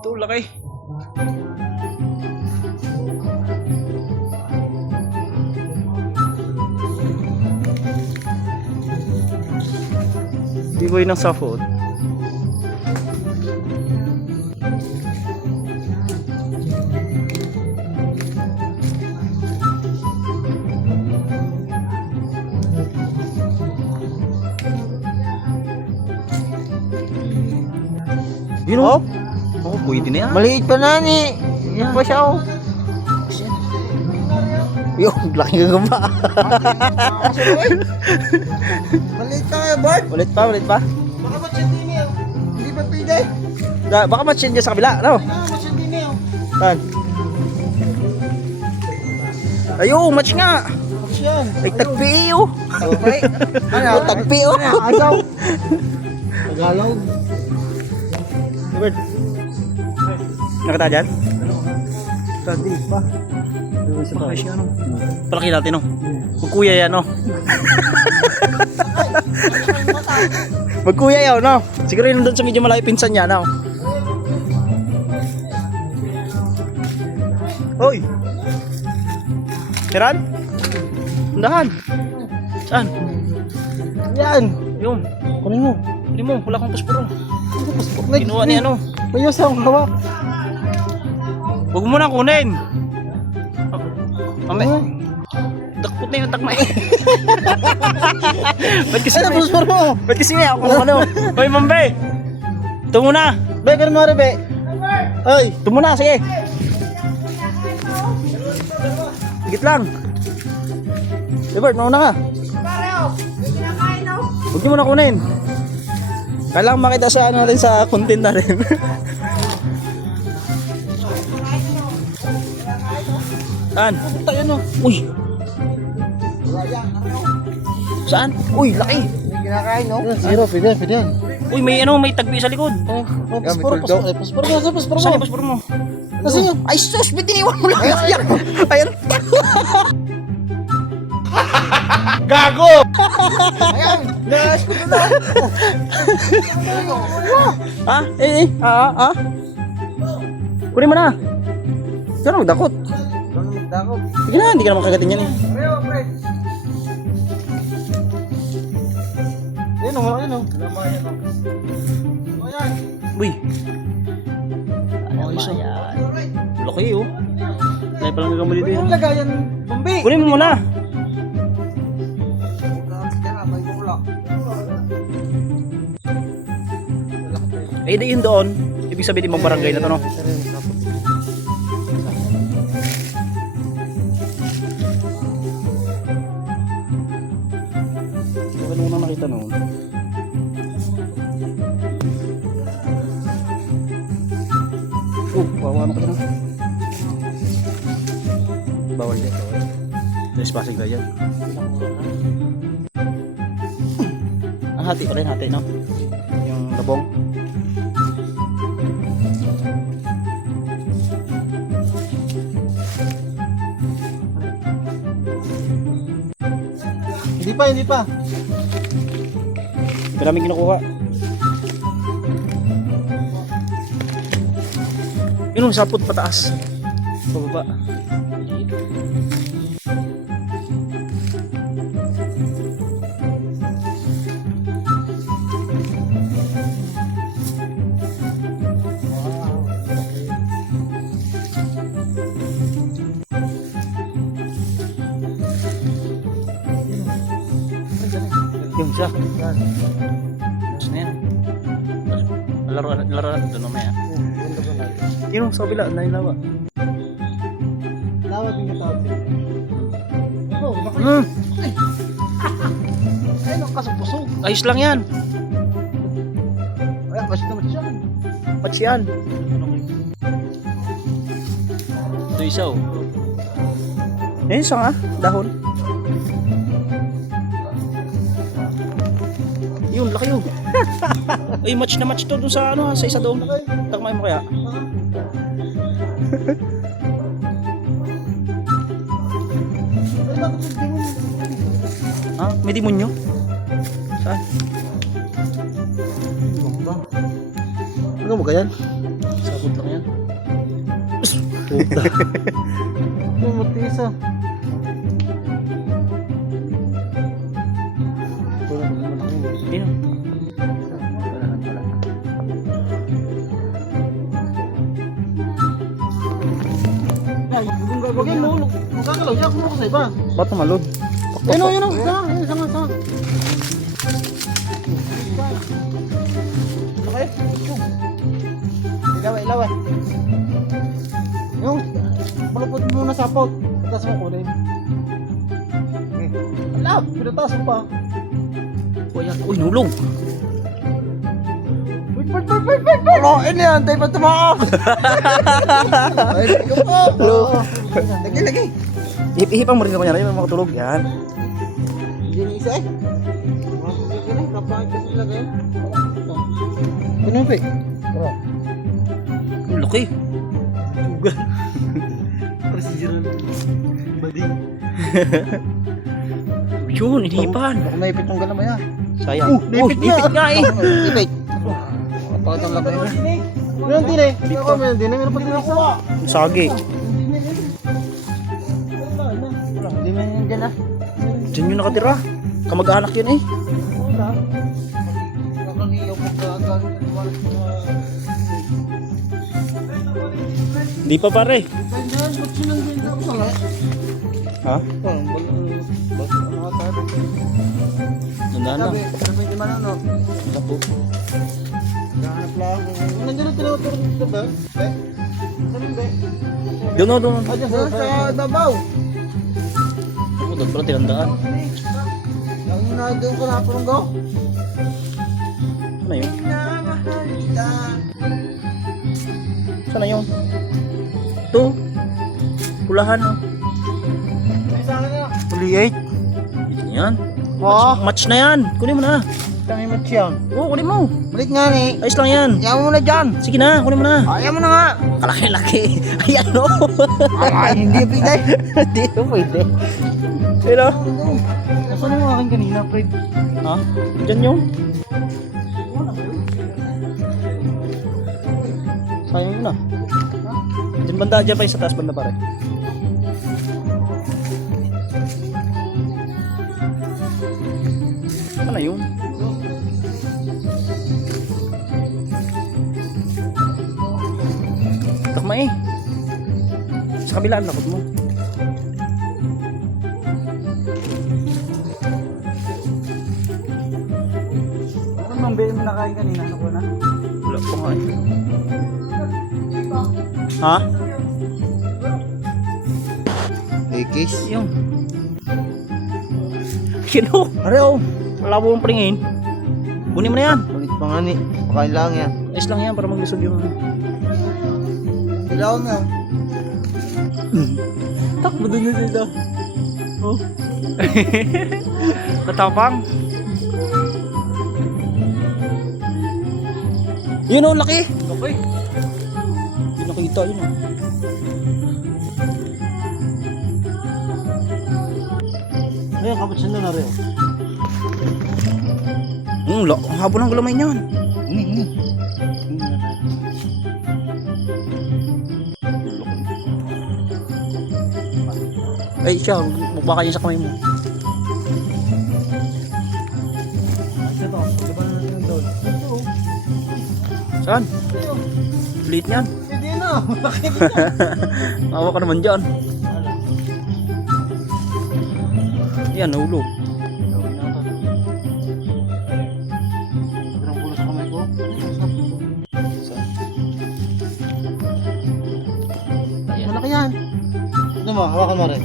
Ito, laki. Biboy ng safod. Yun oh. Oh, pwede na yan. Maliit pa na ni. Yan pa siya oh. Yung laki ng gamba. Maliit pa nga Bart. Ulit pa. Baka match din niya. Hindi pa pwede. Baka match yan dyan sa kabila, no? Match din niya. Saan? Ayun, match nga. Match yan. Ay, tagpi oh. Okay. Ano, tagpi oh. Agaw. Tagalog. Robert. Nakita dyan? Tadi pa. Baka siya, no? Palaki natin, no? Magkuya yan, no? Magkuya yan, no? Siguro yun doon sa medyo malaki pinsan niya, no? Hoy! Tiran? Undahan! Saan? Yan. Yun. Kunin mo. Hindi mo, wala kang pasporo. Like, Kinuha niya, no? may usa akong hawak. Huwag mo na kunin! Mami, dakpot na yung takma eh. Ba't kasi Ano may... puspor mo? Ba't kasi may ako ano? Hoy, Mambe! Ito muna! Be, ganun mo rin be. Oy. Ito muna, sige! Higit lang! Robert, mauna ka! Huwag niyo muna kunin! Kailangan makita sa ano rin sa content na rin. Saan? Tayo no. Uy! Saan? Uy, laki! May kinakain no? Zero, pwede yan. Uy, may ano, may tagpi sa likod. Oh, pasporo mo. Saan yung paspor mo? Kasi yun. Ay, sus! Ba't tiniwan mo lang? Ayan! Gago! Ayan, nalas ko na. Ha? Kunin mo na! Saan ang dakot? Sige na, hindi ka naman kagatin yan eh. Ayun o, ayun o. Uy! Ano ba yan? Laki oh. Dahil palang gagamali din. Yung lagayan, Bambi. Kunin mo muna! Eh, di yun doon. Ibig sabihin yung mga barangay na to, no? Ano nang nakita noon? Wawa ano ka na? Bawal yan, bawal. Trespassing na yan. Ang hati pa rin, hati, no? Yung labong. Hindi pa. Ito namin kinukuha. Yun ang sapot pataas. Pababa. Yun siya. Tapos na yan. Laro doon mamaya. Yung sa kabila, nailawa. Lawag yung katawag. Ayun ang kasapusog. Ayos lang yan. Ay, kasi naman siya. Patch yan. Ito isa oh. Ayun isa nga, dahon. Yun, laki yun. Ay, match na match to dun sa ano, sa isa doon. Takmay mo kaya? Ha? May demonyo? Saan? Ano mo ganyan? Sabot lang yan. Puta. Yung matisa. Yun. Wala na pala. Huwag yan mo. Huwag gagalaw. Yak mo ko sa iba. Ba't tumalod? Yun o, yun o. Isa nga, isa nga. Okay? Ilaw eh. Yung, malupot mo na sapot. Tatas mo kunin. Ala, pinatas mo pa. Uy, nulong. Wait. Wala, ini yan. Tayo pa tumaak. Ay, yung po. Lagi. Ihipang mo rin ako niya. May makatulog. Yan. Hindi na isa eh. Kapag kasi lagay. Ano ba eh? Ang laki. Sugan. Procedural. Bading. Yun, inihipan. Ako naipit ng gala maya. Sayang. Naipit nga eh. Ipit. Kapag ang lagay. Meron din eh. Ako meron din. Meron pa din ako. Sagi. Hindi mo yan dyan ah. Diyan yung nakatira. Kamag-anak yun eh. Wala. Nakagiyaw mo ka. Di pa pare. Ganyan, ba't sinandin ako sa nga? Ha? Ano Nandahan lang. sabi di man ano? Naku. Gahanap lang. Nandiyan ang tinuturo dito ba? Be? Sabi be? Doon. Diyan sa Davao. Ako, doon pala tinandaan. Yung na doon ko napurong go. Ano yun? Sana yun? Ito. Pulahan oh. Sa akin na. 48. Yan. Oh. Match na yan. Kunin mo na. Kami matsiyang. Oo, kunin mo. Balik nga ni. Ayos lang yan. Ayaw mo na dyan. Sige na, kunin mo na. Ayaw mo na nga. Kalaki-laki. Ayan o. Ay, hindi pwede. Hindi ko pwede. Pero, Nasaan yung akin kanina, Fred? ha? Diyan yung. Sayang yun ah. Diyan banda, diyan pa yung sa taas banda pare. Ano yun? Takma eh. Sa kabila, ang lakot mo. Ano bang bilhin mo nakain kanina? Ano ko na? Wala pa nga eh. Ha? Ikis. Yung. Kino? Areo. Wala po mong pringin. Kunin mo na yan. Ulit pa nga ni. Pakain lang yan. Ayos lang yan para maglusog yung... Ilaw na. Takbo doon na sila. Oh. Natapang. Yun oh, laki. Laki. Hindi nakita yun oh. Ayun, kapatsin na na rin. Ang habo ng galamay niyan. Ay siya, baka yun sa kamay mo. Ito, diba na natin doon? Ito. Saan? Fleet niyan. Hindi na. Malaki dito. Awa ka naman dyan. Yan, nahulog. Sobrang pulo sa kamay ko. Malaki yan. Ito mo, hawakan mo rin.